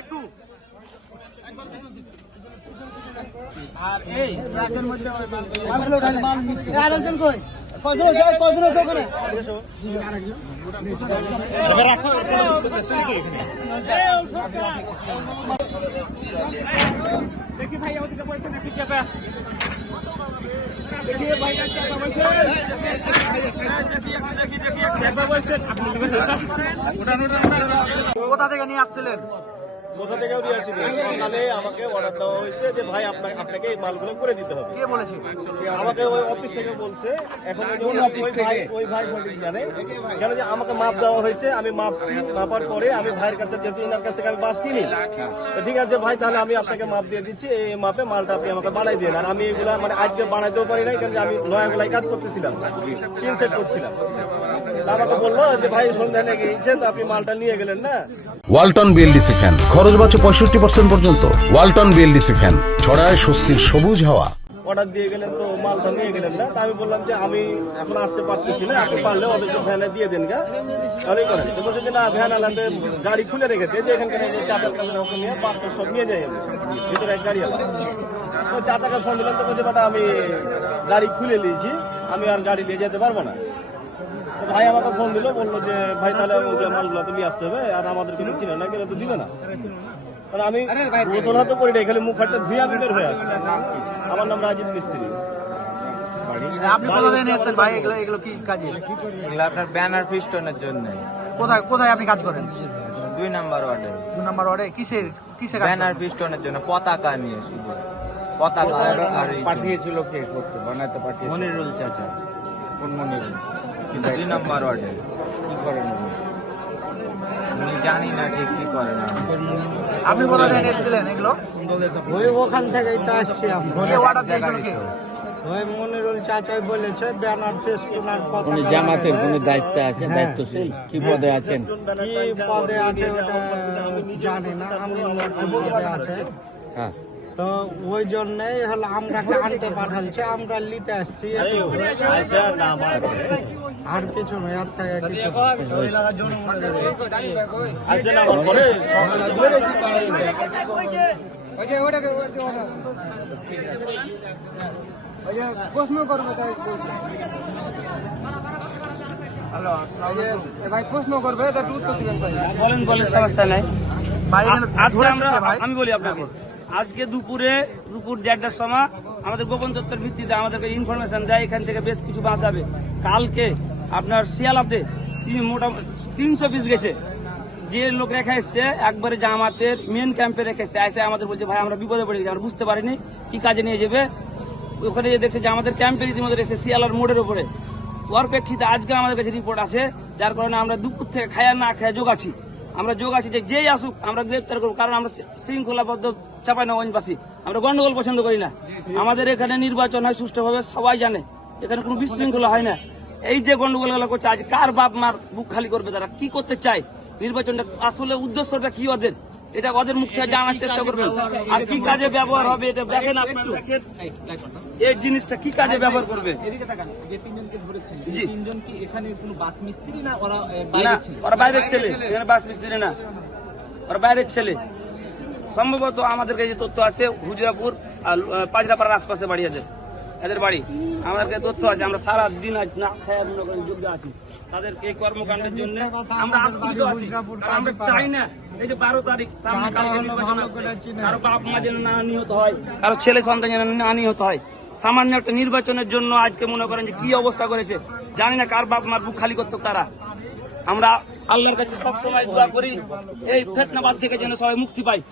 একটু আর এই ট্রাকের মধ্যে মালগুলো উঠালে আরেকজন কই কয়জন দোকানে দেখি ভাই ওদিকে বসে না পিছে পা देखिए भाई का क्या কোথা থেকে নিয়ে আসছিলেন? কোথা থেকে নিয়ে আসছিলেন? সকালে আমাকে অর্ডার দেওয়া হয়েছে যে ভাই আপনাকে এই মালগুলো করে দিতে হবে। কে বলেছে? আমাকে ওই অফিস থেকে বলছে। এখন ওই ভাই সঠিক জানে কেন যে আমাকে মাপ দেওয়া হয়েছে, আমি মাপছি, মাপার পরে আমি ভাইয়ের কাছে যেহেতু এনার কাছ থেকে আমি বাস কিনি, ঠিক আছে ভাই তাহলে আমি আপনাকে মাপ দিয়ে দিচ্ছি, এই মাপে মালটা আপনি আমাকে বানাই দিন। আর আমি এগুলা মানে আজকে বানাইতেও পারি নাই, কারণ আমি নয়াগোলায় কাজ করতেছিলাম, তিন সেট করছিলাম। আমাকে বললো যে ভাই সন্ধ্যা লেগে গেছে তো আপনি মালটা নিয়ে গেলেন না। ওয়ালটন বিএলডিসি ফ্যান, খরচ বাঁচে 65% পর্যন্ত। ওয়ালটন বিএলডিসি ফ্যান ছড়ায় স্বস্তির সবুজ হাওয়া। অর্ডার দিয়ে গেলেন তো মালটা নিয়ে গেলেন না, তা আমি বললাম যে আমি এখন আসতে পারতেছি না, আপনি পারলে ওদেরকে ভ্যানে দিয়ে দেন গা। তাহলেই করেন তো বলছে যে না, ভ্যান আলাদা গাড়ি খুলে রেখেছে, যে এখানকার যে চাচার কাছে ওকে নিয়ে পাঁচটা সব নিয়ে যাই ভিতরে এক গাড়ি আলাদা। তো চাচাকে ফোন দিলাম, তো বলছে বাটা আমি গাড়ি খুলে নিয়েছি, আমি আর গাড়ি নিয়ে যেতে পারবো না। ভাই আমাকে ফোন দিল, বললো যে ভাই তাহলে ওগুলো মালগুলো তো নিয়ে আসতে হবে, আর আমাদের কোনো চিনে না গেলে তো দিবে না। কারণ আমি গোসল হাতে করি না, খালি মুখ হাটটা ধুয়ে আমি বের হয়ে আসি। আমার নাম রাজীব মিস্ত্রি। আপনি কোথা থেকে নিয়ে এসেছেন ভাই? এগুলো কি কাজে? এগুলো আপনার ব্যানার ফিস্টনের জন্য। কোথায় কোথায় আপনি কাজ করেন? 2 নম্বর ওয়ার্ডে। 2 নম্বর ওয়ার্ডে কিসের ব্যানার ফিস্টনের জন্য, পতাকা নিয়ে শুধু পতাকা। আর পাঠিয়েছিল কে করতে, বানাতে পাঠিয়েছিল? মনিরুল চাচা। কোন মনিরুল? 2 নম্বর ওয়ার্ডে। কি করেন উনি জানি না ঠিক কি করে না। আপনি কোথা থেকে নিয়ে এসেছিলেন এগুলো? ওই ওখান থেকেই তো আসছি আমরা। কে অর্ডার দিয়েছিল কে? ওই মনিরুল চাচাই বলেছে ব্যানার ফেস্টুনার কথা। উনি জামাতের কোন দায়িত্বে আছেন? দায়িত্বশীল কি পদে আছেন? কি পদে আছে ওটা জানি না, আমি পদে আছে। হ্যাঁ, তো ওই জন্যই হলো আমরাকে আনতে পাঠাচ্ছে, আমরা নিতে আসছি। আর কিছু নয়, আর থেকে কিছু প্রশ্ন করবে, তাই ভাই প্রশ্ন করবে, তার উত্তর দিবেন। বলেন সমস্যা নাই। আজকে আমি বলি আপনাকে, আজকে দুপুর 1:30টার সময় আমাদের গোপন তথ্যের ভিত্তিতে আমাদেরকে ইনফরমেশন দেয় এখান থেকে বেশ কিছু বাস যাবে। কালকে আপনার শিয়ালাতে মোটামুটি 300 পিস গেছে। যে লোক রেখে এসছে একবারে জামাতের মেন ক্যাম্পে রেখে এসছে, এসে আমাদের বলছে ভাই আমরা বিপদে পড়ে গেছি, আমরা বুঝতে পারিনি কি কাজে নিয়ে যাবে। ওখানে যে দেখছে যে আমাদের ক্যাম্পে রীতিমতো এসে শিয়ালার মোড়ের উপরে। ওর প্রেক্ষিতে আজকে আমাদের কাছে রিপোর্ট আছে, যার কারণে আমরা দুপুর থেকে খায়া না খায়া যোগ আছি। আমরা যোগ আছি যে যেই আসুক আমরা গ্রেপ্তার করবো, কারণ আমরা শৃঙ্খলাবদ্ধ চাঁপাইনবাবগঞ্জবাসী, আমরা গন্ডগোল পছন্দ করি না। আমাদের এখানে নির্বাচন হয় সুষ্ঠুভাবে, সবাই জানে এখানে কোনো বিশৃঙ্খলা হয় না। এই যে গন্ডগোল করছে আজ কার বাপ মার বুক খালি করবে, তারা কি করতে চায়, নির্বাচনটা আসলে উদ্দেশ্যটা কি ওদের, এটা ওদের মুখ থেকে জানার চেষ্টা করবেন। আর কি কাজে ব্যবহার হবে এটা দেখেন, আপনারা দেখেন এই জিনিসটা কি কাজে ব্যবহার করবে। ওরা বাইরের ছেলে, এখানে বাস মিস্ত্রি না, ওরা বাইরের ছেলে। সম্ভবত আমাদের কাছে তথ্য আছে হুজরাপুর আর পাজরাপাড়ার আশপাশে বাড়ি এদের বাড়ি। আমাদের কাছে তথ্য আছে, আমরা সারা দিন আজ না খায় যুদ্ধ আছি তাদের এই কর্মকাণ্ডের জন্য। আমরা আতঙ্কিত আছি, আমরা চাই না এই যে 12 তারিখ সামনে কালকে নির্বাচন আসছে, কারো বাপ মা যেন না নিহত হয়, কারো ছেলে সন্তান যেন না নিহত হয়। সামান্য একটা নির্বাচনের জন্য আজকে মনে করেন যে কি অবস্থা করেছে, জানি না কার বাপ মার বুক খালি করতো তারা। আমরা আল্লাহর কাছে সবসময় দোয়া করি এই ফিতনাবাদ থেকে যেন সবাই মুক্তি পায়।